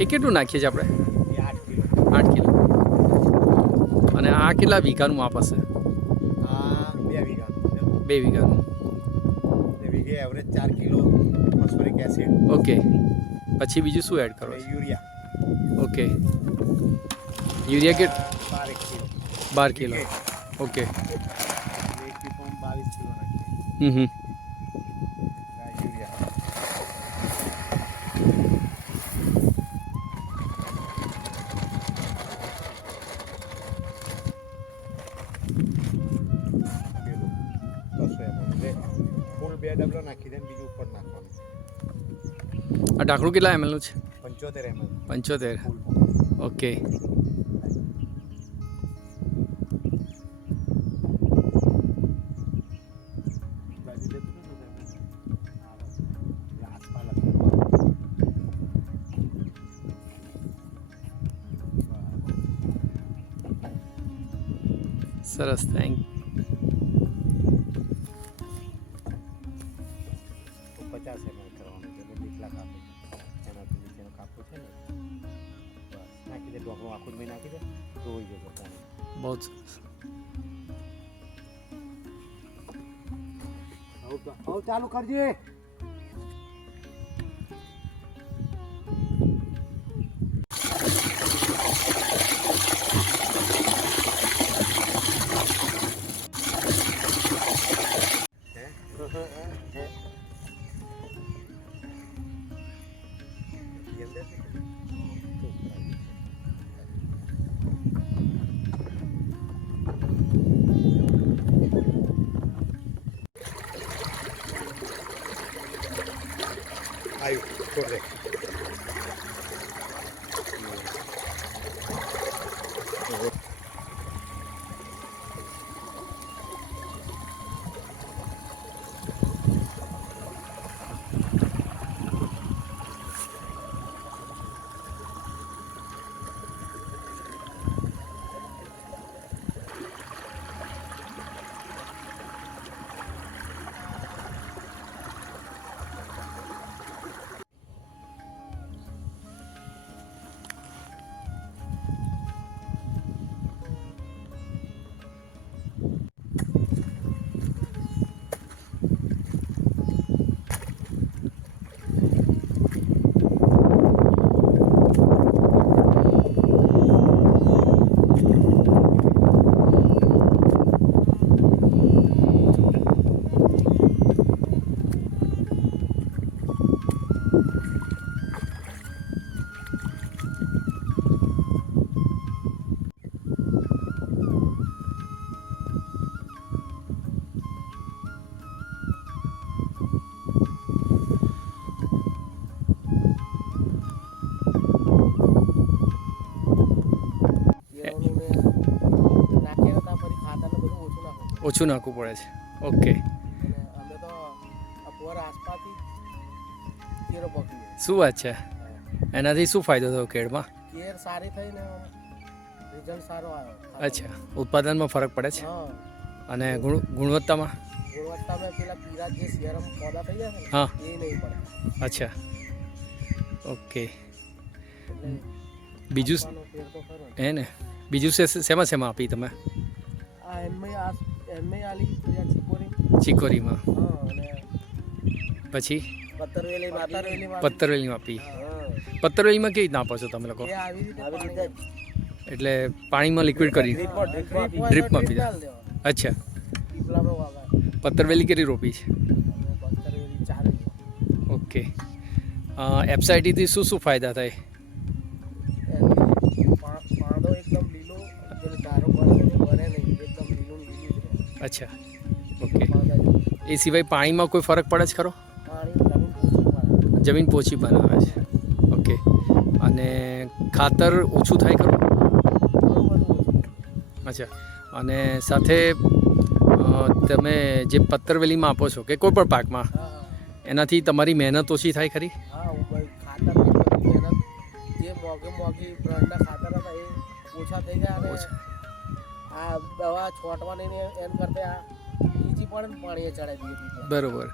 એ કેટલું નાખીએ છીએ આપણે? એ 8 કિલો. 8 કિલો. અને આ કેટલા વીઘાનું માપ હશે? આ 2 વીઘાનું. 2 વીઘાનું. 2 વીઘે average 4 kilo phosphoric acid. Okay. પછી બીજું શું એડ કરો? યુરિયા. ઓકે. યુરિયા કે 12 kilo. 12 kilo. Okay. 1 pump 22 kilo નાખીએ. યુરિયા. ફૂલ 2 ડબલો નાખી દે, બીજું ઉપર નાખવાનું. આ ઢાંકણું કેટલા એમએલનું છે? 75 ml. 75. ઓકે. સરસ, થેન્ક. 50 ml કરવાનું છે, એટલે કેટલા કાપે એનાથી નીચેનો કાપો છે ને, બસ નાખી દે. ઢોકળું આખું મેં નાખી દે, ધોઈ જજો પાણી. બહુ સરસ. હવે ચાલુ કરજે. આવ્યું છોડ દે. ઓછું નાખવું પડે છે. ઓકે. શું વાત છે? એનાથી શું ફાયદો થયો કેળમાં? કેર સારી થઈને રિઝલ્ટ સારો આવ્યો. અચ્છા, ઉત્પાદનમાં ફરક પડે છે. અને ગુણવત્તામાં? ગુણવત્તામાં પેલા પીળા જે શિયાળામાં પોદા થઈ જાય ને, હા, એ નહીં પડે. અચ્છા, ઓકે. બીજું હે ને, બીજું શેમાં શેમાં આપી તમે? આ એનમે આલી ચીકોરીમાં. હા, અને પછી પત્તરવેલીમાં આપી. પત્તરવેલીમાં કેવી રીતના આપો છો તમે લોકો? એ આવી રીતે એટલે પાણીમાં લિક્વિડ કરી ડ્રીપમાં આપી દે. અચ્છા. પત્તરવેલી કેટલી રોપી છે? પત્તરવેલી 4. ઓકે. એફસાઈટીથી શું શું ફાયદા થાય? પાંદો એકદમ લીલો, ધારો બને નહીં, એકદમ લીલું લીલું. અચ્છા, ઓકે. એ સિવાય પાણીમાં કોઈ ફરક પડે છે ખરો? જમીન પોચી બનાવે છે. ઓકે. અને ખાતર ઓછું થાય ખરું? અચ્છા. અને સાથે તમે જે પત્તરવેલીમાં આપો છો કે કોઈ પણ પાકમાં, એનાથી તમારી મહેનત ઓછી થાય ખરી? હા, ખાતર મહેનત જે મોંઘી બ્રાન્ડના ખાતર હતા એ ઓછા થઈ ગયા. આ દવા છોટવાની એમ કરતા બીજી પણ પાણીએ ચડાવી દીધી. બરોબર,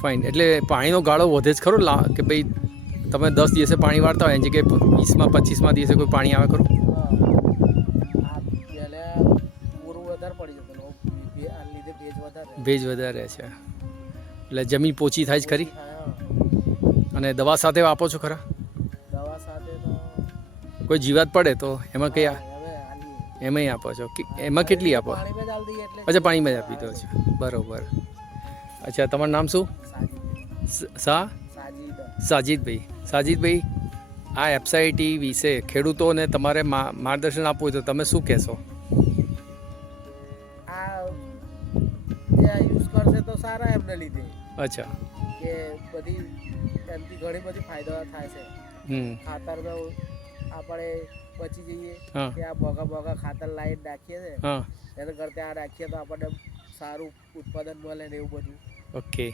ફાઇન. એટલે પાણીનો ગાળો વધે જ ખરો કે ભાઈ તમે 10 દિવસે પાણી વાળતા હોય એની જગ્યાએ 20માં 25માં દિવસે કોઈ પાણી આવે ખરું? આ પહેલા પૂરું વધારે પડી જતું આ લીધે ભેજ વધારે ભેજ વધારે છે એટલે જમીન પોચી થાય જ ખરી. હા. અને દવા સાથે આપો છો ખરા? દવા સાથે તો કોઈ જીવાત પડે તો એમાં કઈ હવે આલીએ. એમાંય આપો છો એમાં કેટલી આપો? પાણીમાં જ આલી દઈએ એટલે અચ્છા પાણીમાં જ આપી દો છો બરોબર. અચ્છા તમારું નામ શું? સાજીદભાઈ. સાજીદભાઈ આ એફસાઈટી વિશે ખેડૂતોને તમારે માર્ગદર્શન આપવું હોય તો તમે શું કહેશો? આ યુઝ કરશે તો સારા એમને લીધે અચ્છા. કે બધી એમથી ઘણી બધી ફાયદા થાય છે. ખાતર તો આપણે બચી જઈએ હા. કે આ મોઘા ખાતર લાઈન નાખીએ છે હા એના કરતા આ રાખીએ તો આપણને સારું ઉત્પાદન મળે ને એવું બધું. ઓકે